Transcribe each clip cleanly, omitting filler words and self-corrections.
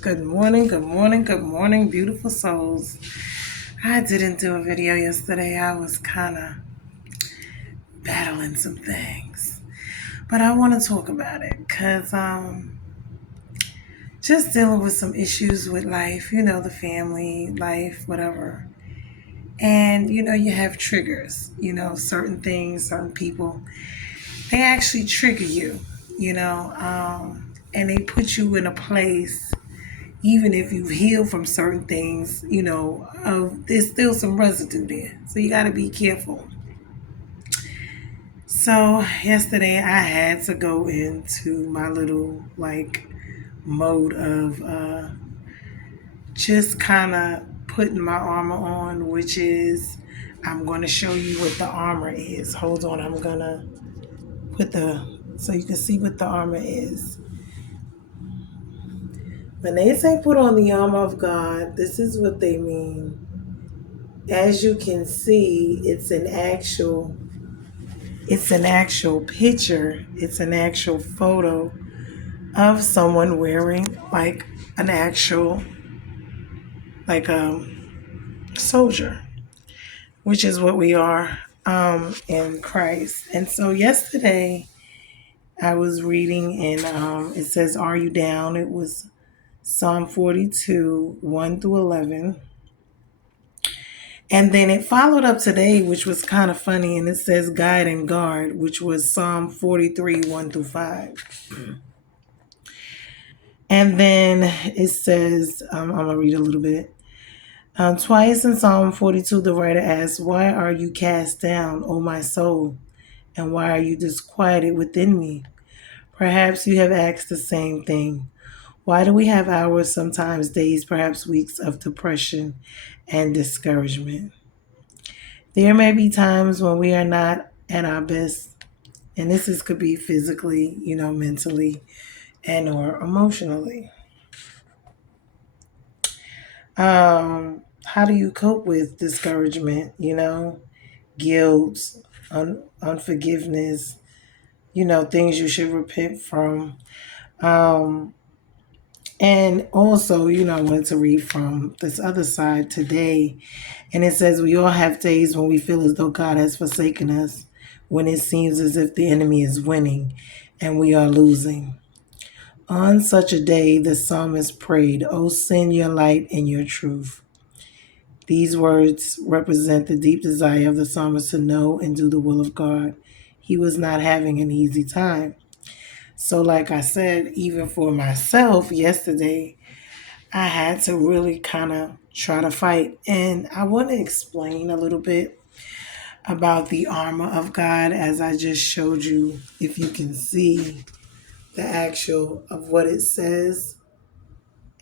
Good morning, beautiful souls. I didn't do a video yesterday. I was kind of battling some things, but I want to talk about it because just dealing with some issues with life, the family, life, whatever. And you have triggers, certain things, certain people, they actually trigger you, and they put you in a place. Even if you've healed from certain things, there's still some residue there. So you got to be careful. So yesterday I had to go into my little mode of just kind of putting my armor on, which is I'm going to show you what the armor is. Hold on, I'm going to put so you can see what the armor is. When they say put on the armor of God, this is what they mean. As you can see, it's an actual picture. It's an actual photo of someone wearing an actual soldier, which is what we are in Christ. And so yesterday I was reading and it says, "Are you down?" It was Psalm 42, 1 through 11. And then it followed up today, which was kind of funny, and it says guide and guard, which was Psalm 43, 1 through 5. And then it says, I'm going to read a little bit. Twice in Psalm 42, the writer asks, "Why are you cast down, O my soul? And why are you disquieted within me?" Perhaps you have asked the same thing. Why do we have hours, sometimes days, perhaps weeks of depression and discouragement? There may be times when we are not at our best, and could be physically, mentally, and or emotionally. How do you cope with discouragement? Guilt, unforgiveness, things you should repent from. And also, I wanted to read from this other side today. And it says, we all have days when we feel as though God has forsaken us, when it seems as if the enemy is winning and we are losing. On such a day, the psalmist prayed, "Oh, send your light and your truth." These words represent the deep desire of the psalmist to know and do the will of God. He was not having an easy time. So like I said, even for myself yesterday, I had to really kind of try to fight. And I want to explain a little bit about the armor of God as I just showed you, if you can see the actual of what it says.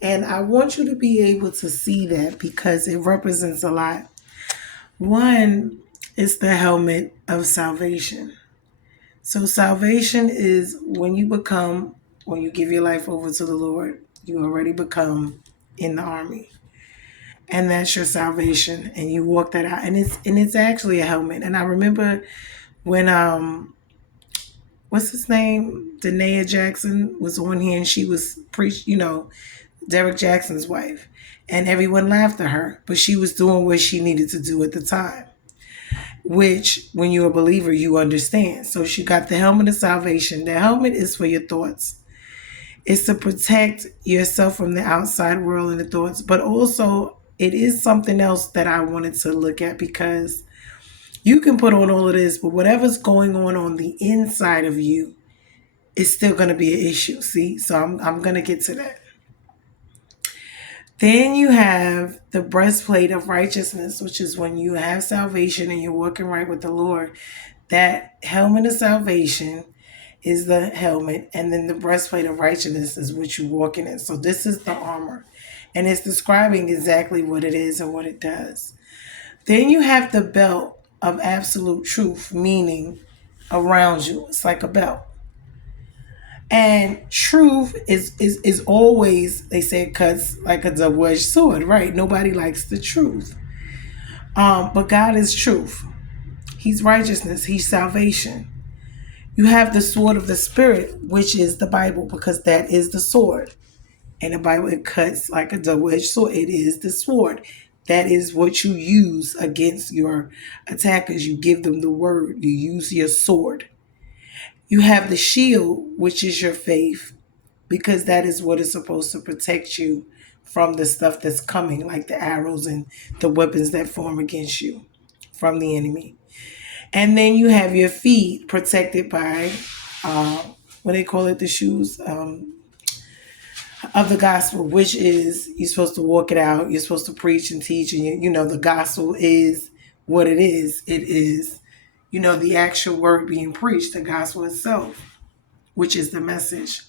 And I want you to be able to see that because it represents a lot. One is the helmet of salvation. So salvation is when you give your life over to the Lord, you already become in the army. And that's your salvation. And you walk that out. And it's actually a helmet. And I remember when what's his name? Danae Jackson was on here and she was Derek Jackson's wife. And everyone laughed at her. But she was doing what she needed to do at the time. Which, when you're a believer, you understand. So she got the helmet of salvation. The helmet is for your thoughts. It's to protect yourself from the outside world and the thoughts. But also, it is something else that I wanted to look at because you can put on all of this, but whatever's going on the inside of you is still going to be an issue. See? So I'm going to get to that. Then you have the breastplate of righteousness, which is when you have salvation and you're working right with the Lord. That helmet of salvation is the helmet, and then the breastplate of righteousness is what you're walking in. So this is the armor, and it's describing exactly what it is and what it does. Then you have the belt of absolute truth, meaning around you. It's like a belt. And truth is always, they say, it cuts like a double-edged sword, right? Nobody likes the truth. But God is truth. He's righteousness. He's salvation. You have the sword of the Spirit, which is the Bible, because that is the sword. And the Bible, it cuts like a double-edged sword. It is the sword. That is what you use against your attackers. You give them the word. You use your sword. You have the shield, which is your faith, because that is what is supposed to protect you from the stuff that's coming, like the arrows and the weapons that form against you from the enemy. And then you have your feet protected by, what they call it, the shoes of the gospel, which is you're supposed to walk it out. You're supposed to preach and teach. And, the gospel is what it is. It is, the actual word being preached, the gospel itself, which is the message.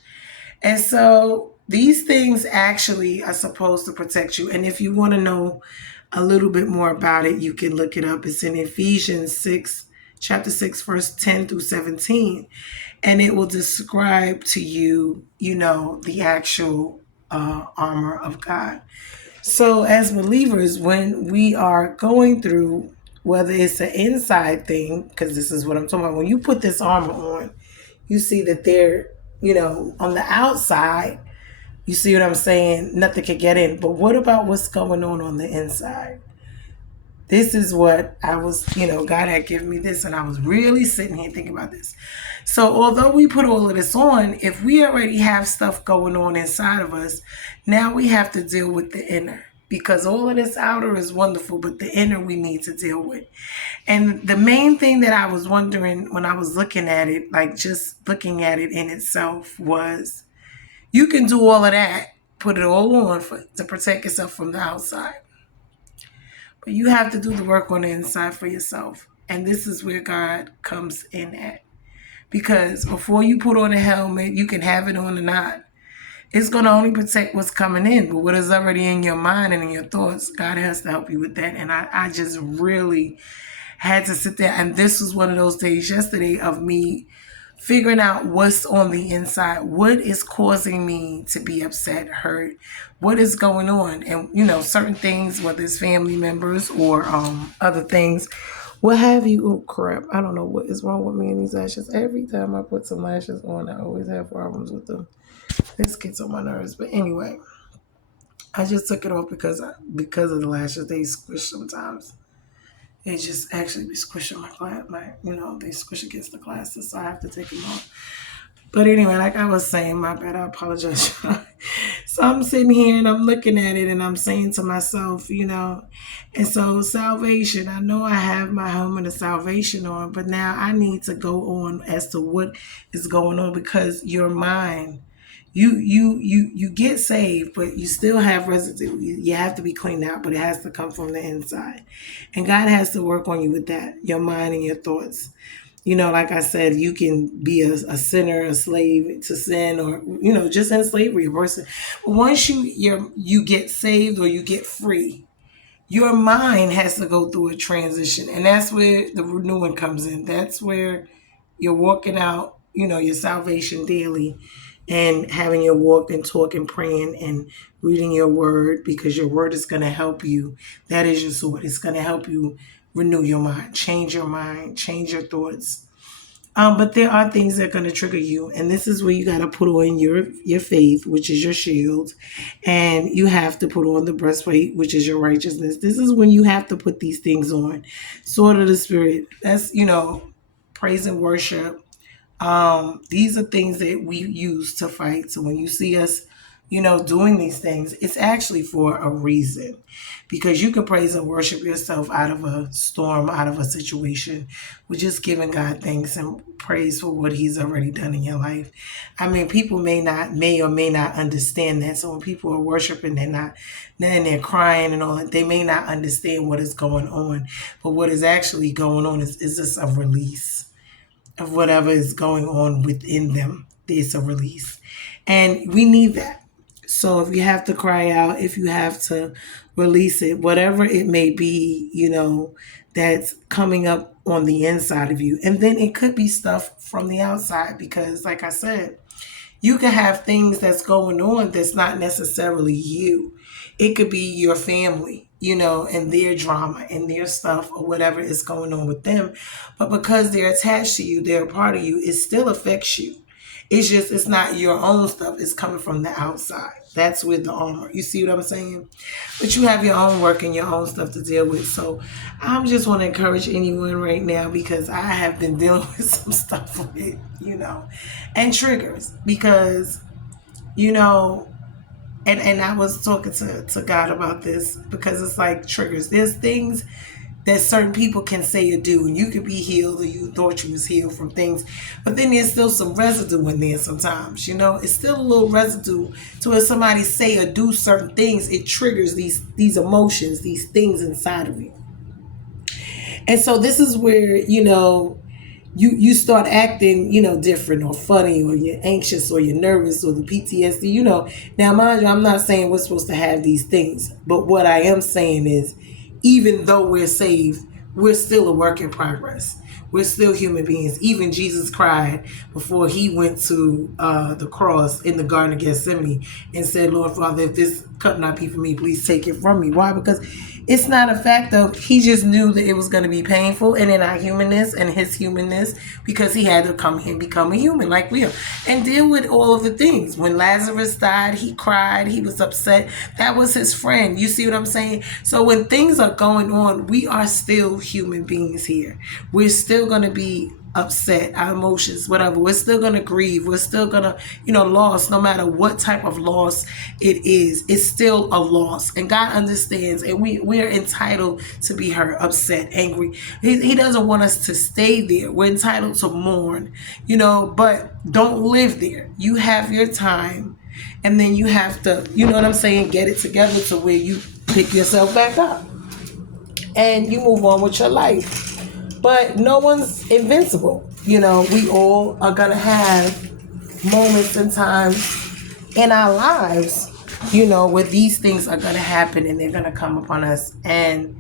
And so these things actually are supposed to protect you. And if you want to know a little bit more about it, you can look it up. It's in Ephesians 6, chapter 6, verse 10 through 17. And it will describe to you, the actual armor of God. So as believers, when we are going through, whether it's an inside thing, because this is what I'm talking about, when you put this armor on, you see that they're, on the outside, you see what I'm saying? Nothing can get in. But what about what's going on the inside? This is what I was, God had given me this, and I was really sitting here thinking about this. So although we put all of this on, if we already have stuff going on inside of us, now we have to deal with the inner, because all of this outer is wonderful, but the inner we need to deal with. And the main thing that I was wondering when I was looking at it, like just looking at it in itself, was you can do all of that, put it all on to protect yourself from the outside. But you have to do the work on the inside for yourself. And this is where God comes in at. Because before you put on a helmet, you can have it on or not. It's going to only protect what's coming in. But what is already in your mind and in your thoughts, God has to help you with that. And I just really had to sit there. And this was one of those days yesterday of me figuring out what's on the inside. What is causing me to be upset, hurt? What is going on? And, certain things, whether it's family members or other things, what have you. Oh, crap. I don't know what is wrong with me and these lashes. Every time I put some lashes on, I always have problems with them. This gets on my nerves. But anyway, I just took it off because of the lashes. They squish sometimes. They just actually be squishing they squish against the glasses, so I have to take them off. But anyway, like I was saying, my bad, I apologize. So I'm sitting here and I'm looking at it and I'm saying to myself, and so salvation, I know I have my helmet of salvation on, but now I need to go on as to what is going on, because your mind, you get saved, but you still have residue. You have to be cleaned out, but it has to come from the inside. And God has to work on you with that, your mind and your thoughts. Like I said, you can be a sinner, a slave to sin, or, just in slavery, a person. Once you get saved or you get free, your mind has to go through a transition. And that's where the renewing comes in. That's where you're walking out, your salvation daily, and having your walk and talk and praying and reading your word, because your word is going to help you. That is your sword. It's going to help you renew your mind, change your thoughts. But there are things that are going to trigger you. And this is where you got to put on your faith, which is your shield. And you have to put on the breastplate, which is your righteousness. This is when you have to put these things on. Sword of the Spirit. That's, praise and worship. These are things that we use to fight. So when you see us, doing these things, it's actually for a reason, because you can praise and worship yourself out of a storm, out of a situation, with just giving God thanks and praise for what he's already done in your life. I mean, people may or may not understand that. So when people are worshiping, they're crying and all that, they may not understand what is going on. But what is actually going on is just a release of whatever is going on within them. There's a release. And we need that. So if you have to cry out, if you have to release it, whatever it may be, that's coming up on the inside of you. And then it could be stuff from the outside, because like I said, you can have things that's going on that's not necessarily you. It could be your family, and their drama and their stuff or whatever is going on with them. But because they're attached to you, they're a part of you, it still affects you. It's not your own stuff. It's coming from the outside. That's with the armor. You see what I'm saying? But you have your own work and your own stuff to deal with. So I'm just want to encourage anyone right now, because I have been dealing with some stuff with it, and triggers, because, and I was talking to God about this, because it's like triggers. There's things that certain people can say or do, and you could be healed, or you thought you was healed from things, but then there's still some residue in there sometimes. It's still a little residue to where somebody say or do certain things, it triggers these emotions, these things inside of you. And so this is where, you start acting, different or funny, or you're anxious, or you're nervous, or the PTSD, Now, mind you, I'm not saying we're supposed to have these things, but what I am saying is, even though we're saved, we're still a work in progress. We're still human beings. Even Jesus cried before he went to the cross in the Garden of Gethsemane and said, Lord Father, if this cup not be for me, please take it from me. Why? Because it's not a fact of, he just knew that it was going to be painful, and in our humanness and his humanness, because he had to come here and become a human like we are and deal with all of the things. When Lazarus died, he cried, he was upset. That was his friend. You see what I'm saying? So when things are going on, we are still human beings here. We're still going to be upset, our emotions, whatever. We're still going to grieve. We're still going to, loss, no matter what type of loss it is, it's still a loss. And God understands, and we're entitled to be hurt, upset, angry. He doesn't want us to stay there. We're entitled to mourn, but don't live there. You have your time, and then you have to, get it together to where you pick yourself back up and you move on with your life. But no one's invincible. We all are going to have moments and times in our lives, where these things are going to happen and they're going to come upon us. And,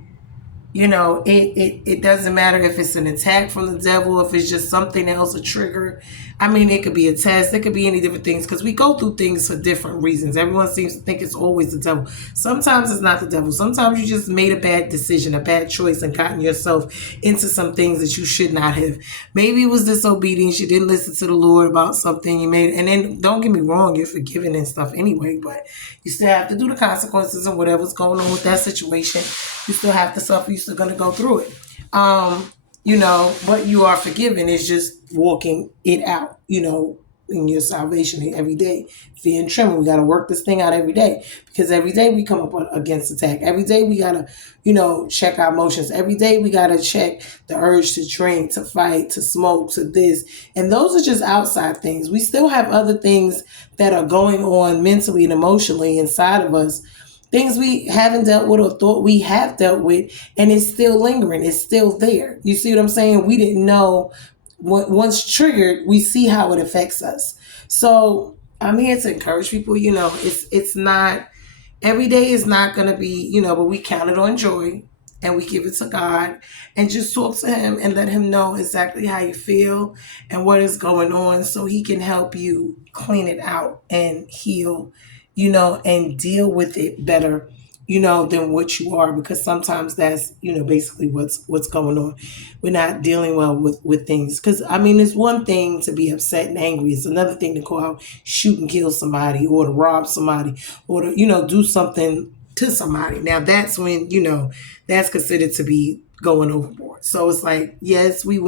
it doesn't matter if it's an attack from the devil, if it's just something else, a trigger. I mean, it could be a test. It could be any different things, because we go through things for different reasons. Everyone seems to think it's always the devil. Sometimes it's not the devil. Sometimes you just made a bad decision, a bad choice, and gotten yourself into some things that you should not have. Maybe it was disobedience. You didn't listen to the Lord about something you made. And then, don't get me wrong, you're forgiven and stuff anyway, but you still have to do the consequences and whatever's going on with that situation. You still have to suffer. You're still going to go through it. But you are forgiven. It's just walking it out, in your salvation every day. Fear and trembling. We got to work this thing out every day, because every day we come up against attack. Every day we got to, check our emotions. Every day we got to check the urge to drink, to fight, to smoke, to this. And those are just outside things. We still have other things that are going on mentally and emotionally inside of us. Things we haven't dealt with or thought we have dealt with, and it's still lingering. It's still there. You see what I'm saying? We didn't know. Once triggered, we see how it affects us. So I'm here to encourage people. It's not, every day is not going to be, but we count it on joy, and we give it to God, and just talk to him and let him know exactly how you feel and what is going on, so he can help you clean it out and heal, and deal with it better, than what you are, because sometimes that's, basically what's going on. We're not dealing well with things. Because, it's one thing to be upset and angry. It's another thing to go out, shoot and kill somebody, or to rob somebody, or to, do something to somebody. Now, that's when, that's considered to be going overboard. So it's like, yes, we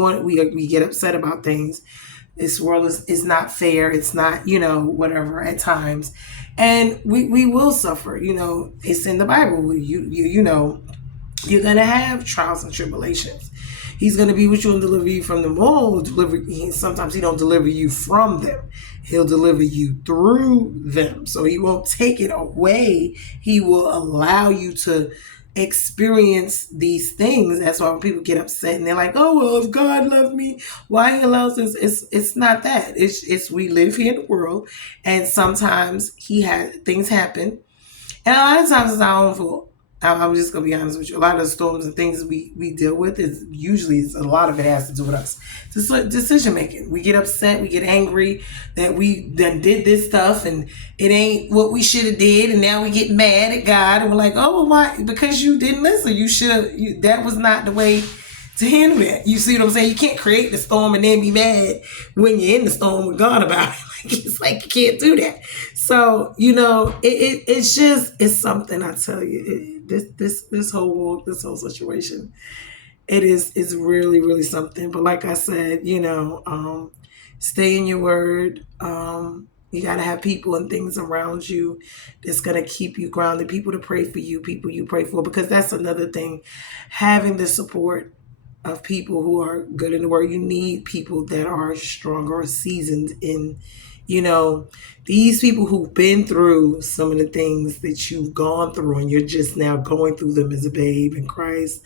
get upset about things. This world is not fair. It's not, whatever at times. And we will suffer, it's in the Bible. You're going to have trials and tribulations. He's going to be with you and deliver you from them all. Sometimes he don't deliver you from them. He'll deliver you through them. So he won't take it away. He will allow you to experience these things. That's why when people get upset and they're like, oh, well, if God loved me, why he allows this? It's not that. It's we live here in the world, and sometimes things happen, and a lot of times it's our own fault. I'm just going to be honest with you. A lot of the storms and things we deal with is usually, a lot of it has to do with us. Decision making. We get upset, we get angry that we done did this stuff and it ain't what we should have did, and now we get mad at God and we're like, oh, well, why? Because you didn't listen. You should have. That was not the way to handle that. You see what I'm saying? You can't create the storm and then be mad when you're in the storm with God about it. It's like you can't do that. So it's something. I tell you, this whole walk, this whole situation, it's really really something. But like I said, stay in your word. You got to have people and things around you that's going to keep you grounded, people to pray for you, people you pray for, because that's another thing. Having the support of people who are good in the word. You need people that are stronger or seasoned in, you know, these people who've been through some of the things that you've gone through and you're just now going through them as a babe in Christ.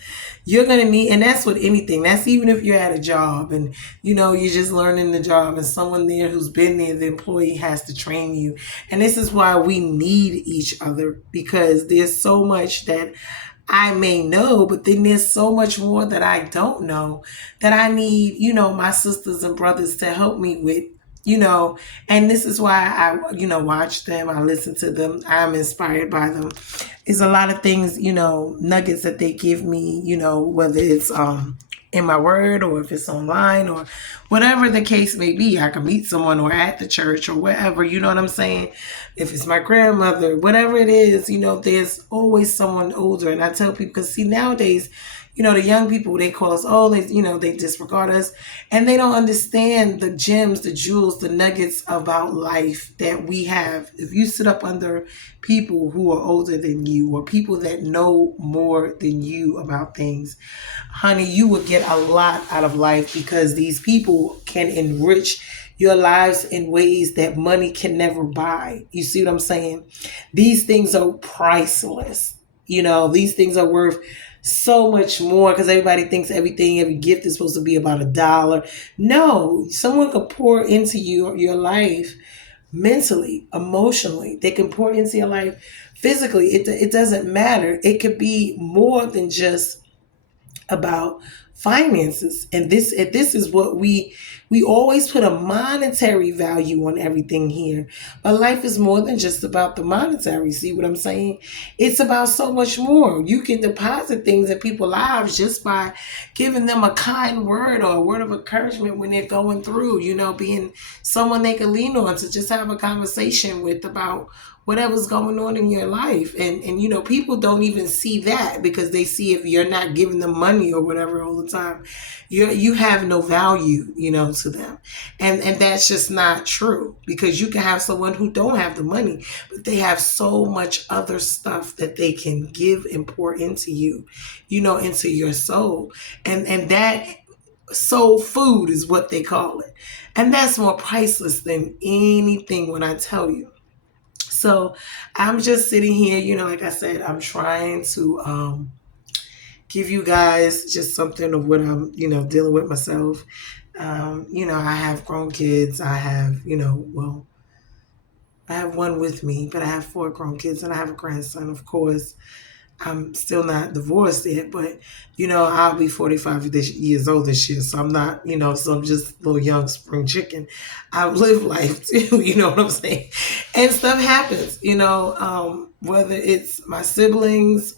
You're going to need, and that's with anything. That's even if you're at a job and, you're just learning the job and someone there who's been there, the employee has to train you. And this is why we need each other, because there's so much that I may know, but then there's so much more that I don't know that I need, my sisters and brothers to help me with, and this is why I, watch them. I listen to them. I'm inspired by them. It's a lot of things, nuggets that they give me, whether it's, in my word or if it's online or whatever the case may be. I can meet someone or at the church or wherever, you know what I'm saying? If it's my grandmother, whatever it is, there's always someone older. And I tell people, because see, nowadays, the young people, they call us old, they disregard us, and they don't understand the gems, the jewels, the nuggets about life that we have. If you sit up under people who are older than you or people that know more than you about things, honey, you will get a lot out of life, because these people can enrich your lives in ways that money can never buy. You see what I'm saying? These things are priceless. These things are worth so much more, because everybody thinks every gift is supposed to be about $1. No, someone could pour into your life mentally, emotionally. They can pour into your life physically. It doesn't matter. It could be more than just about finances. And this is what we always put a monetary value on everything here, but life is more than just about the monetary. See what I'm saying? It's about so much more. You can deposit things in people's lives just by giving them a kind word or a word of encouragement when they're going through, being someone they can lean on to just have a conversation with about whatever's going on in your life. And people don't even see that, because they see if you're not giving them money or whatever all the time, you have no value, to them. And that's just not true, because you can have someone who don't have the money, but they have so much other stuff that they can give and pour into you, into your soul. And that soul food is what they call it. And that's more priceless than anything, when I tell you. So I'm just sitting here, like I said, I'm trying to give you guys just something of what I'm, dealing with myself. I have grown kids. I have, I have one with me, but I have 4 grown kids and I have a grandson, of course. I'm still not divorced yet, but I'll be 45 years old this year, so I'm not, so I'm just a little young spring chicken. I've lived life too, you know what I'm saying? And stuff happens, whether it's my siblings,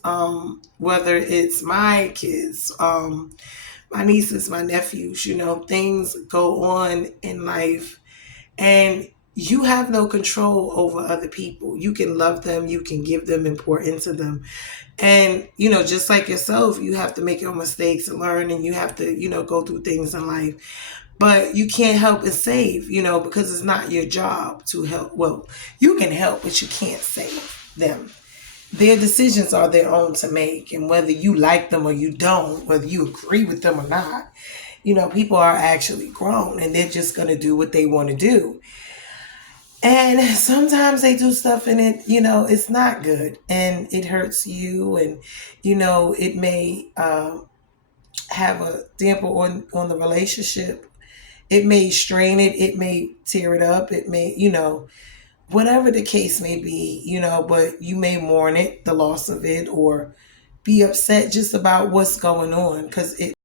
whether it's my kids, my nieces, my nephews, things go on in life, and you have no control over other people. You can love them, you can give them and pour into them. And, just like yourself, you have to make your mistakes and learn, and you have to, go through things in life. But you can't help and save, because it's not your job to help. Well, you can help, but you can't save them. Their decisions are their own to make. And whether you like them or you don't, whether you agree with them or not, people are actually grown and they're just going to do what they want to do. And sometimes they do stuff and it's not good and it hurts you, and, it may have a damper on the relationship. It may strain it. It may tear it up. It may, whatever the case may be, but you may mourn it, the loss of it, or be upset just about what's going on, because it